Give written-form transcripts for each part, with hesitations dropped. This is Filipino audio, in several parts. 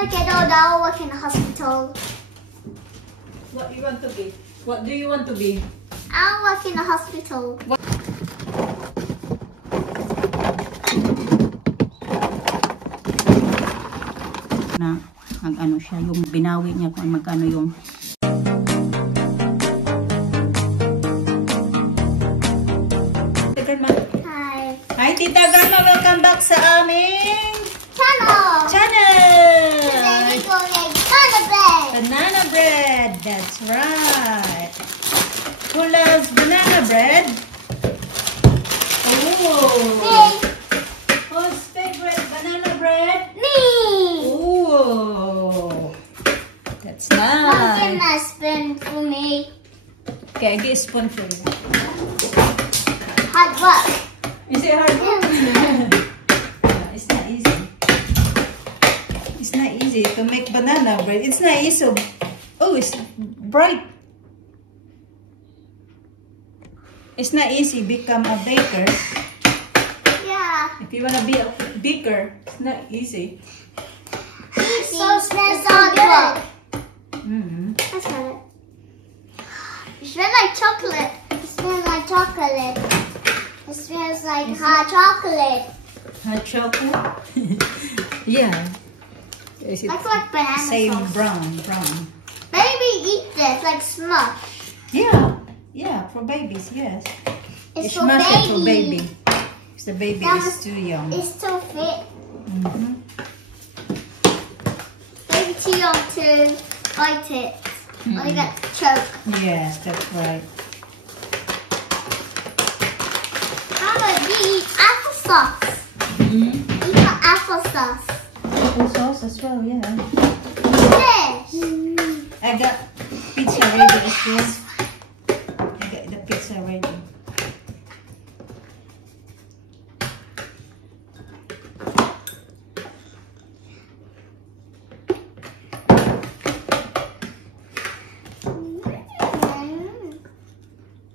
I get older, I'll work in a hospital. What do you want to be? What do you want to be? I'll work in a hospital. What? Na mag-ano siya, yung binawi niya kung magkano yung Hi. Hi Tita Grandma, welcome back sa aming Channel. Today we go make banana bread. Banana bread, that's right. Who loves banana bread? Oh. Me. Whose favorite banana bread? Me. Oh. That's Mom, give nice. me a spoon for me. Okay, I get a spoon for you. Hard work. Is it hard work? It's not easy. It's not easy to make banana bread. It's not easy. Oh, it's bright. It's not easy become a baker. Yeah. If you wanna be a baker, it's not easy. It's so hard work. I smell it. It smells like chocolate. It smells like chocolate. It smells like hot chocolate. Hot chocolate? Yeah. Is it Like banana same sauce. brown? Baby eat this like smush. Yeah, for babies, yes. It's You for smash it for baby. baby. Because the baby That is was- too young. It's too fit. Baby too young to bite it. Or you get choked. Yes, that's right. How about you eat applesauce? Eat the applesauce. Apple sauce as well, yeah. Yes. I got pizza ready as well. I got the pizza ready.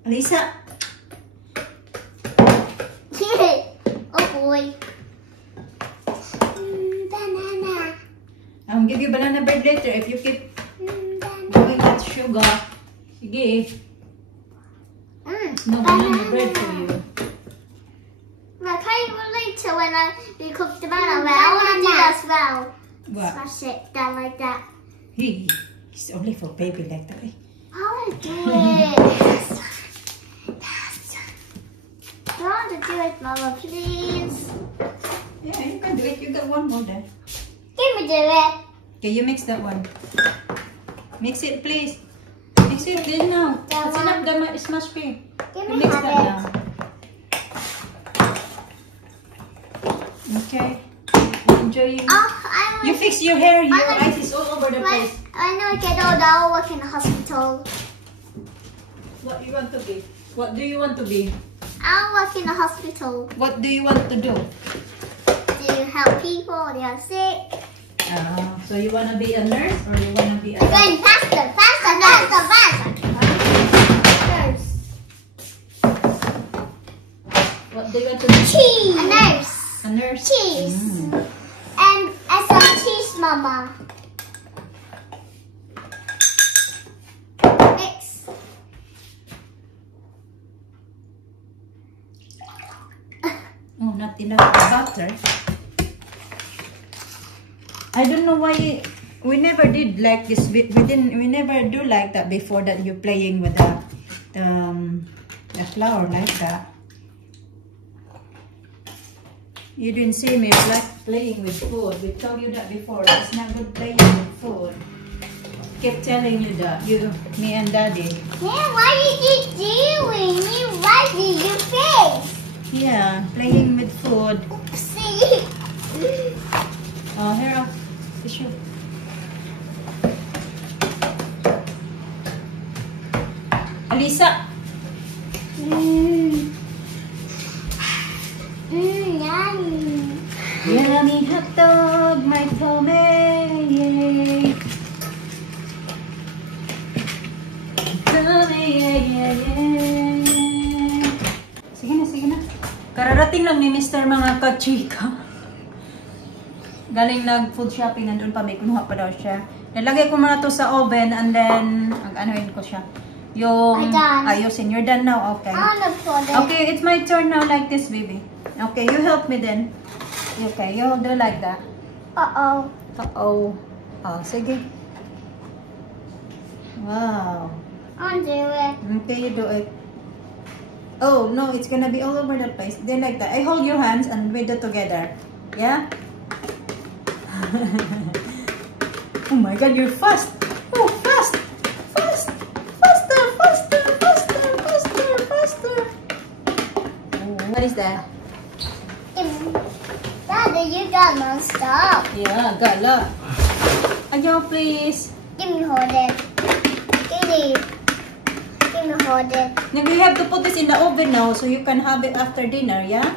Lisa, Oh boy. Banana. I'll give you banana bread later if you keep Banana. going with sugar. Sige, no banana bread for you. Now, can you relate to when we cook the banana bread? I want to do that as well. What? Smash it down like that. It's only for baby like that. I want to do it. I want to do it, Mama, please. Yeah, you can do it. You got one more there. Give me do it. Okay, you mix that one. Mix it, please. Mix it then now. That It's enough the smash cream. Give You me mix have that it. now. Okay. You enjoying? I You want fix your hair. Your I like- eyes is all over the when place. I know I get older, I'll work in a hospital. What do you want to be? What do you want to be? I'll work in a hospital. What do you want to do? To help people when they are sick. So you want to be a nurse or you want to be a Going faster, faster, faster, faster. Nurse. What do you want to be? Cheese. A nurse. A nurse. Cheese. And as a cheese mama. Mix. Oh, not enough butter. I don't know why we never did like this. We never do like that before that you're playing with the flour like that. You didn't see me like playing with food. We told you that before. It's not good playing with food. Kept telling you that. Me and Daddy. Yeah, what are you doing? You wiping your face. Yeah, playing with food. Oopsie. Oh, here, tissue. Alisa. Yummy. Yummy hotdog, my tummy. Tummy, yeah. Sige na. Kararating lang ni Mr. mga kachika. galing nag-food shopping, nandun pa, may kunuha pa daw siya. Nilagay ko muna to sa oven and then, anuhin ko siya. Yung, ayusin. You're done now? Okay. Okay, it's my turn now like this, baby. Okay, you help me then. Okay, you do like that. Uh-oh. Uh-oh. Oh, sige. Wow. I'll do it. Okay, you do it. Oh, no, it's gonna be all over the place. Then like that. I hold your hands and we do together. Yeah? Oh my God, you're fast. Oh, fast. Fast. Faster, faster, faster, faster, faster. Oh, what is that? Daddy, you got non-stop. Yeah, gala. Ayaw, please. Give me hold it. Give me hold it. Then we have to put this in the oven now so you can have it after dinner, yeah?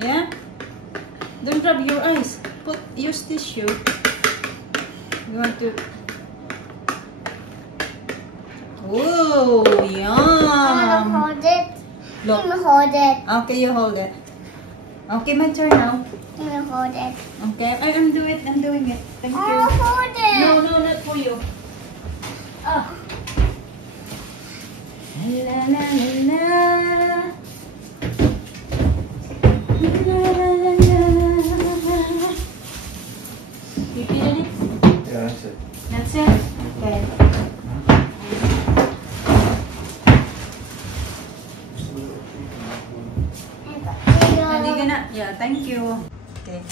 Yeah? Don't rub your eyes. Use tissue. You want to... Oh, yum! I'm gonna hold it. Look. Give me hold it. Okay, you hold it. Okay, my turn now. Give me hold it. Okay, I'm doing it. I'm doing it. Thank you. I'll hold it. No, not for you. Ah. La la la la. La la la la. You feeling it? Yeah, that's it. That's it? Okay. Hindi ka na. Yeah, thank you. Okay.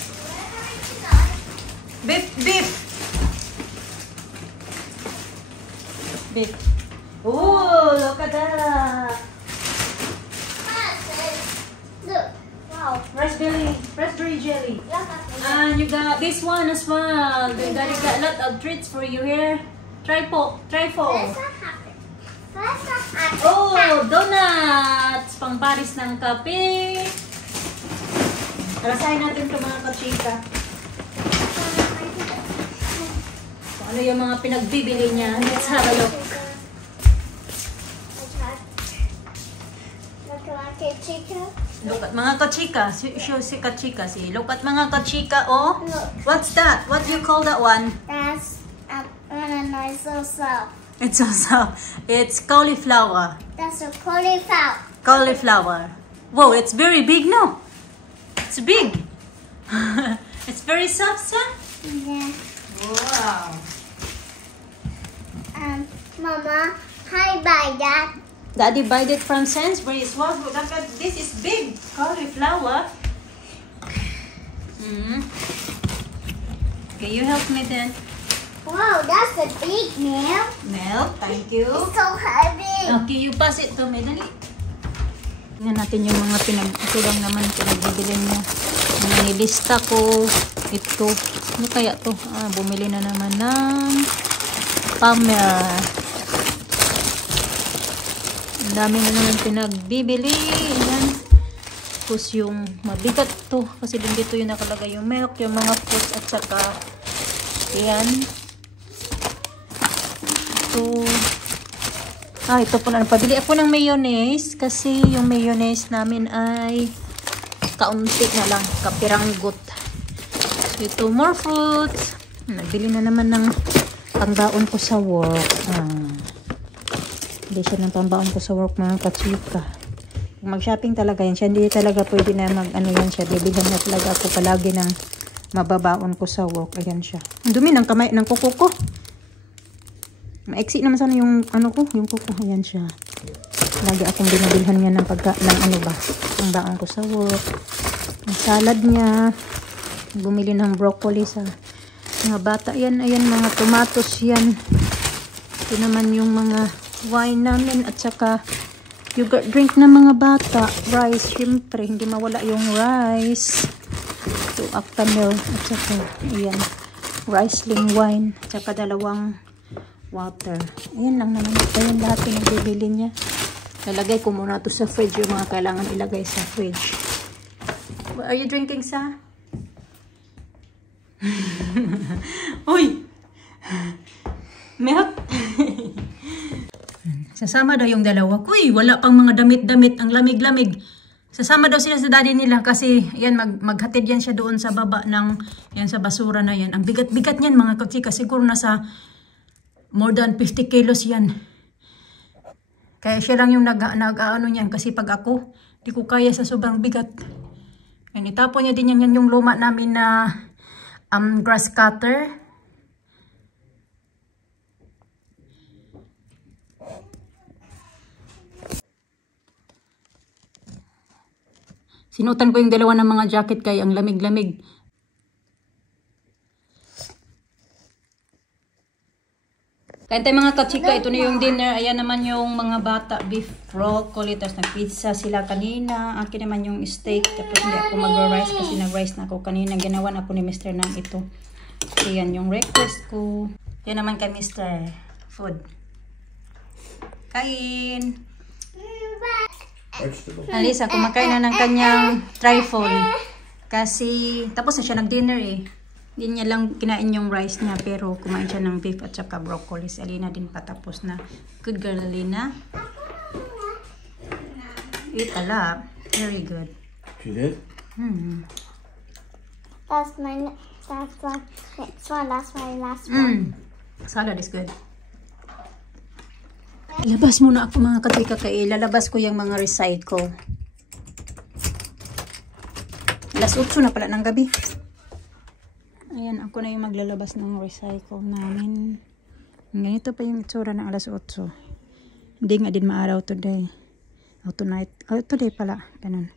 Beef, beef. Beef. Oh, look at that. Look. Wow. Raspberry jelly. Look at me. And you got this one as well. They got a lot of treats for you here. Trifle. That's what happened. That's what happened. Oh, donuts. Pangparis ng kape. Rasahin natin ito mga kachika. Kung ano yung mga pinagbibili niya. Let's have a look. Look at mga kachika. Show si kachika. Look at mga kachika. Oh, what's that? What do you call that one? That's nice sauce. It's also, it's cauliflower. That's a cauliflower. Cauliflower. Whoa, it's very big, no? It's big. It's very soft, son? Yeah. Wow. Mama, how buy that? Daddy buy it from Sainsbury's. Wow, look at this is big cauliflower. Okay, you help me then. Wow, that's a big meal. Milk, thank you. It's so heavy. Okay, you pass it to me. Dali. Tingnan natin yung mga ito lang naman pinagbibili niya. Nilista ko. Ito. Ano kaya to? Bumili na naman ng Pamer. Ang dami na naman pinagbibili. Ayan. Tapos yung mabigat to. Kasi dito yung nakalagay yung milk, yung mga fruits at saka ayan. Ito po na. Pabili ako ng mayonnaise kasi yung mayonnaise namin ay kaunti na lang. Kapiranggot. So, ito, more fruits. Nabili na naman ng pangbaon ko sa work. Hindi siya ng pangbaon ko sa work, mga kachika. Kung mag-shopping talaga yan siya, hindi talaga pwede na mag-ano yan siya. Bibilan na talaga ako palagi ng mababaon ko sa work. Ayan siya. Ang dumi ng kamay, ng kuko ko. Maiksi naman sana yung ano ko, yung kuko. Ayan siya. Lagi akong binabilhan niya ng ang baon ko sa work. Ang salad niya. Bumili ng broccoli sa mga bata. Yan, ayan, mga tomatoes yan. Ito naman yung mga wine namin at saka yogurt drink na mga bata. Rice, syempre, hindi mawala yung rice. Ito, Actamil at saka, ayan, Riesling wine at saka dalawang water. Ayan lang naman. Ito yung lahat yung bibili niya. Lalagay ko muna ito sa fridge, yung mga kailangan ilagay sa fridge. What are you drinking, sa? Uy! Milk? Sasama daw yung dalawa. Uy, wala pang mga damit-damit. Ang lamig-lamig. Sasama daw sila sa daddy nila kasi yan maghatid yan siya doon sa baba ng yan sa basura na yan. Ang bigat-bigat niyan mga kachika, siguro nasa more than 50 kilos yan. Kaya siya lang yung nag-ano niyan kasi pag ako, di ko kaya sa sobrang bigat. Yan, itapon niya din yan yung luma namin na grass cutter. Sinutan ko yung dalawa ng mga jacket kaya ang lamig-lamig. Kain tayo mga kachika, ito na yung dinner. Ayan naman yung mga bata, beef broccoli, tapos nag-pizza sila kanina. Akin naman yung steak, tapos hindi ako mag-rice kasi nag-rice na ako kanina. Ginawan ako ni Mr. ng ito. Ayan yung request ko. Yan naman kay Mr. Food. Kain! Alisa, kumakain na ng kanyang trifle. Kasi, tapos na siya nag-dinner eh. Hindi niya lang kinain yung rice niya, pero kumain siya ng beef at saka broccoli. Si Alina din patapos na. Good girl, Alina. Eat a lot. Very good. She did? That's my next one. That's my last one. Salad is good. Labas muna ako mga kachika kay lalabas ko yung mga recycle. Alas 8 na pala ng gabi. Ayan, ako na yung maglalabas ng recycle namin. Ganito pa yung itsura ng alas 8. Hindi nga din maaraw today. O tonight. O today pala. Ganun.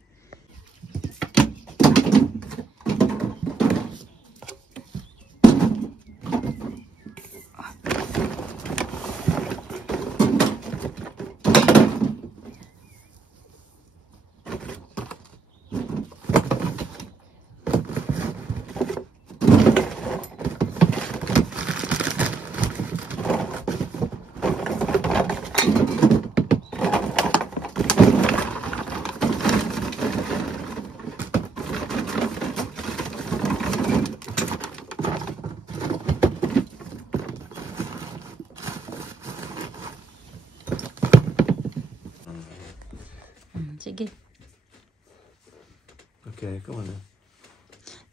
Sige. Okay, come on then.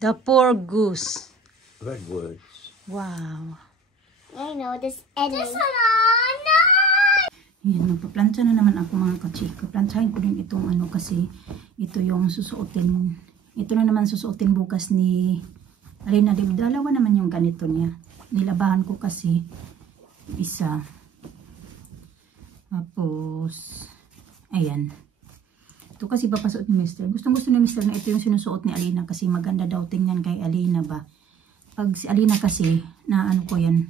The poor goose. Redwoods. Wow. I know this Eddie. This one, oh, no! Yan, magpaplantsa na naman ako mga kachika. Plantsahin ko din itong ano kasi ito yung susuotin. Ito na naman susuotin bukas ni Alina. Dalawa naman yung ganito niya. Nilabahan ko kasi isa. Tapos, ayan. Ito kasi papasuot ni Mr. Gustong-gusto ni Mr. na ito yung sinusuot ni Alina kasi maganda daw tingnan kay Alina ba. Pag si Alina kasi, na ano ko yan,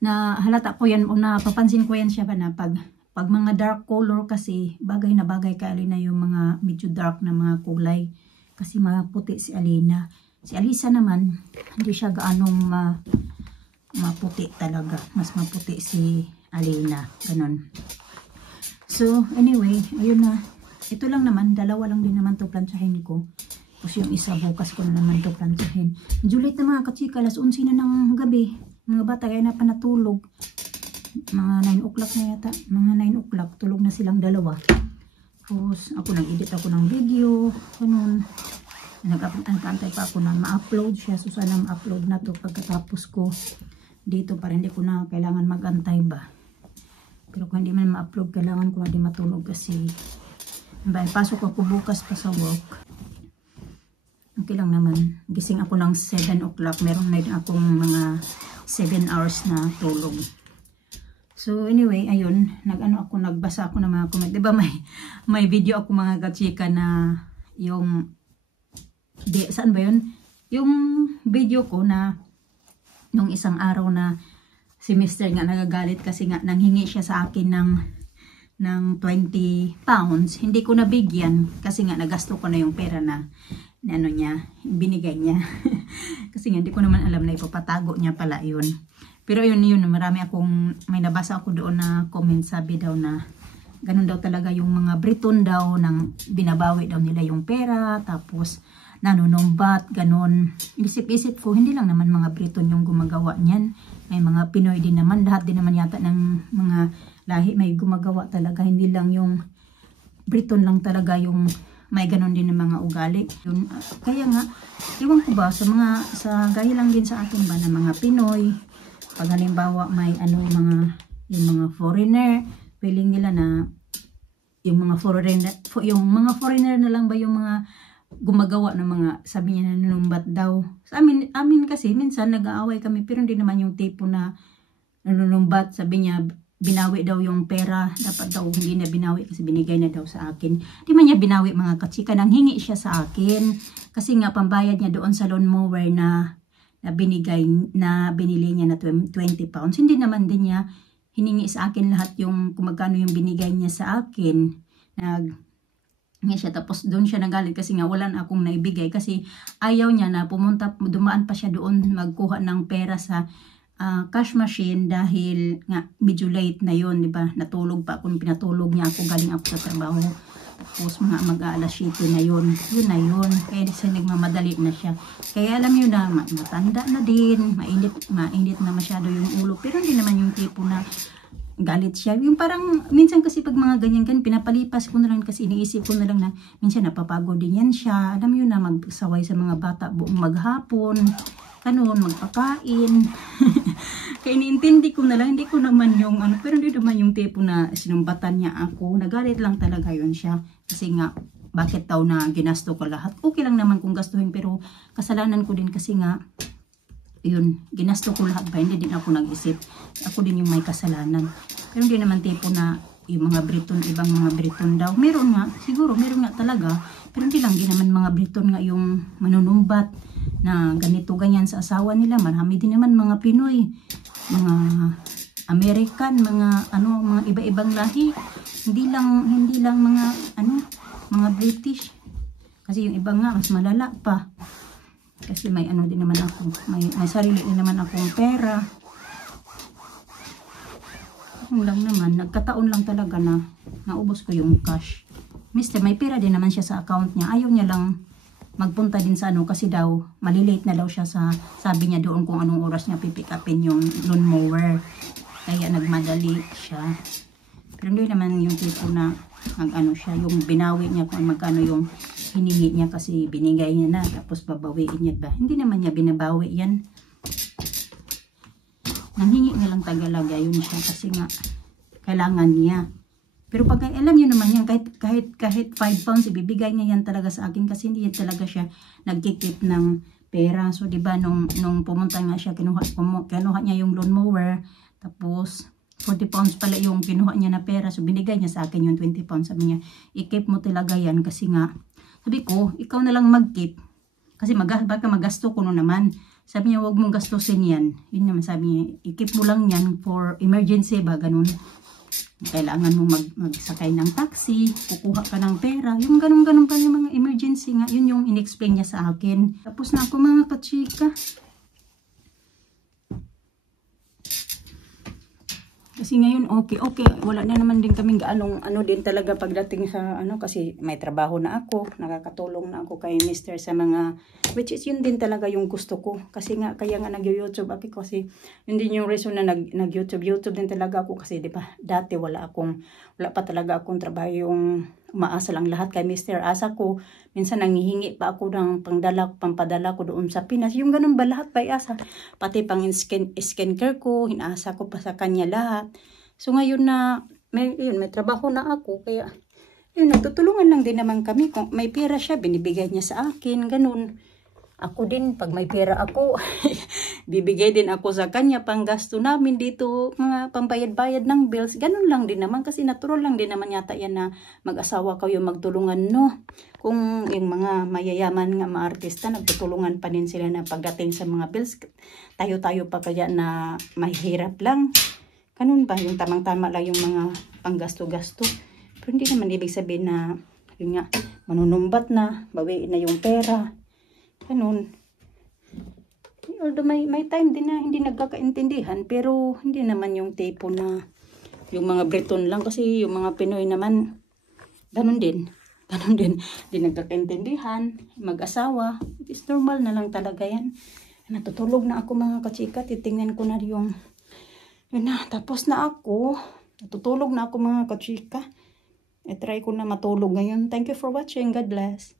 na halata ko yan o napapansin ko yan siya ba na pag mga dark color kasi bagay na bagay kay Alina yung mga medyo dark na mga kulay. Kasi maputi si Alina. Si Alisa naman, hindi siya gaanong maputi talaga. Mas maputi si Alina. Ganon. So, anyway, ayun na. Ito lang naman, dalawa lang din naman to plantsahin ko. Tapos yung isa bukas ko na naman to plantsahin. Julit na mga kachika, alas 11 na ng gabi. Mga bata kaya na pa natulog. Mga 9 o'clock na yata. Mga 9 o'clock, tulog na silang dalawa. Tapos ako nag-edit ako ng video. Ganun. Nag-antay pa ako na ma-upload siya. So sana ma-upload na to pagkatapos ko dito para hindi ko na kailangan mag-antay ba. Pero kung hindi man ma-upload, kailangan ko na din matulog kasi pasok ako bukas pa sa work. Okay lang naman. Gising ako ng 7 o'clock. Meron na din akong mga 7 hours na tulog. So anyway, ayun. Nagbasa ako ng mga comment. Diba may video ako mga kachika na yung saan ba yun? Yung video ko na nung isang araw na si Mr. nga nagagalit kasi nga nanghingi siya sa akin ng 20 pounds. Hindi ko nabigyan kasi nga nagasto ko na yung pera na ano niya, binigay niya. Kasi nga hindi ko naman alam na ipapatago niya pala yun. Pero yun, may nabasa ako doon na comment, sabi daw na ganun daw talaga yung mga Briton daw, nang binabawi daw nila yung pera, tapos nanunumbat, ganun. Isip-isip ko, hindi lang naman mga Briton yung gumagawa niyan. May mga Pinoy din naman, lahat din naman yata ng mga lahi may gumagawa talaga, hindi lang yung Briton lang talaga yung may ganon din ng mga ugali. Yun, kaya nga, iwan ko ba, sa gaya lang din sa atin ba na mga Pinoy, pag halimbawa may yung mga foreigner, feeling nila na yung mga foreigner na lang ba yung mga gumagawa ng mga, sabi niya, nanunumbat daw. Sa amin kasi, minsan nag-aaway kami, pero hindi naman yung tipo na nanunumbat, sabi niya, binawi daw yung pera, dapat daw hindi na binawi kasi binigay na daw sa akin. Di man niya binawi mga kachika, nanghingi siya sa akin kasi nga pambayad niya doon sa lawnmower na binili niya na 20 pounds. Hindi naman din niya hiningi sa akin lahat yung kung magkano yung binigay niya sa akin. Siya, tapos doon siya nagalit kasi nga wala na akong naibigay kasi ayaw niya na dumaan pa siya doon magkuha ng pera sa cash machine dahil nga medyo late na yon, di ba? Natulog pa ako, pinatulog niya ako, galing ako sa trabaho. Tapos mag-aalas 7 na yon. Yun na yun. Kaya nagmamadali na siya. Kaya alam niyo na matanda na din, mainit na masyado yung ulo. Pero hindi naman yung tipo na galit siya. Yung parang minsan kasi pag mga ganyan pinapalipas ko na lang kasi iniisip ko na lang na minsan napapagod din yan siya. Alam niyo na magsaway sa mga bata buong maghapon. Ganun, magpakain. Kaya iniintindi ko na lang, hindi ko naman yung pero hindi naman yung tipo na sinumbatan niya ako. Nagalit lang talaga yun siya. Kasi nga, bakit daw na ginasto ko lahat? Okay lang naman kung gastuhin, pero kasalanan ko din kasi nga, yun, ginasto ko lahat ba? Hindi din ako nag-isip. Ako din yung may kasalanan. Pero hindi naman tipo na yung mga Briton, ibang mga Briton daw. Meron nga, siguro, meron nga talaga. Pero hindi lang din naman mga Briton nga yung manunumbat na ganito ganyan sa asawa nila. Marami din naman mga Pinoy, mga American, mga iba-ibang lahi. Hindi lang mga British. Kasi yung iba nga mas malala pa. Kasi may din naman ako, may sarili din naman akong pera. Lang naman, nagkataon lang talaga na naubos ko yung cash. Mister, may pera din naman siya sa account niya. Ayaw niya lang magpunta din sa kasi daw, malilate na daw siya sabi niya doon kung anong oras niya pipick upin yung lawnmower. Kaya nagmadali siya. Pero hindi naman yung tipo na siya, yung binawi niya kung magkano yung hiningi niya kasi binigay niya na, tapos babawiin niya ba? Hindi naman niya binabawi yan. Nanghingi na lang tagalaga yun siya kasi nga kailangan niya. Pero pag alam niyo naman yan, kahit 5 pounds ibibigay niya yan talaga sa akin kasi hindi talaga siya nagkikip ng pera. So diba nung pumunta nga siya, kinuha niya yung lawnmower, tapos 40 pounds pala yung kinuha niya na pera. So binigay niya sa akin yung 20 pounds. Sabi niya, i-keep mo talaga yan kasi nga, sabi ko, ikaw na lang mag-keep. Kasi baka magasto ko no naman. Sabi niya, huwag mong gastusin yan. Yun naman sabi niya, i-keep mo lang yan for emergency ba, ganun. Kailangan mo magsakay ng taxi, kukuha ka ng pera. Yung ganun pa yung mga emergency nga. Yun yung in-explain niya sa akin. Tapos na ako mga kachika. Kasi ngayon okay, wala na naman din kaming gaanong din talaga pagdating sa kasi may trabaho na ako, nakakatulong na ako kay Mr. sa mga, which is yun din talaga yung gusto ko. Kasi nga, kaya nga nag-YouTube ako kasi yun din yung reason na nag-YouTube din talaga ako kasi di ba dati wala pa talaga akong trabaho, yung umaasa lang lahat kay Mr. Asa ko, minsan nangihingi pa ako ng pampadala ko doon sa Pinas, yung ganun ba lahat pa asa, pati pang skincare ko, hinaasa ko pa sa kanya lahat. So ngayon na may trabaho na ako, kaya yun, nagtutulungan lang din naman kami. Kung may pera siya, binibigay niya sa akin, ganun. Ako din, pag may pera ako, bibigay din ako sa kanya pang gasto namin dito, mga pambayad-bayad ng bills. Ganun lang din naman kasi natural lang din naman yata yan na mag-asawa kayo magtulungan, no? Kung yung mga mayayaman nga mga artista, nagtutulungan pa din sila na pagdating sa mga bills. Tayo-tayo pa kaya na mahirap lang. Ganun ba? Yung tamang-tama lang yung mga panggasto-gasto. Pero hindi naman ibig sabihin na, yun nga, manunumbat na, bawiin na yung pera. Ganun. Although may time din na hindi nagkakaintindihan, pero hindi naman yung tipo na yung mga Briton lang, kasi yung mga Pinoy naman ganun din. Hindi nagkakaintindihan, mag-asawa. It's normal na lang talaga yan. Natutulog na ako mga kachika, titingnan ko na yung yun na, tapos na ako. Natutulog na ako mga kachika. I-try ko na matulog ngayon. Thank you for watching. God bless.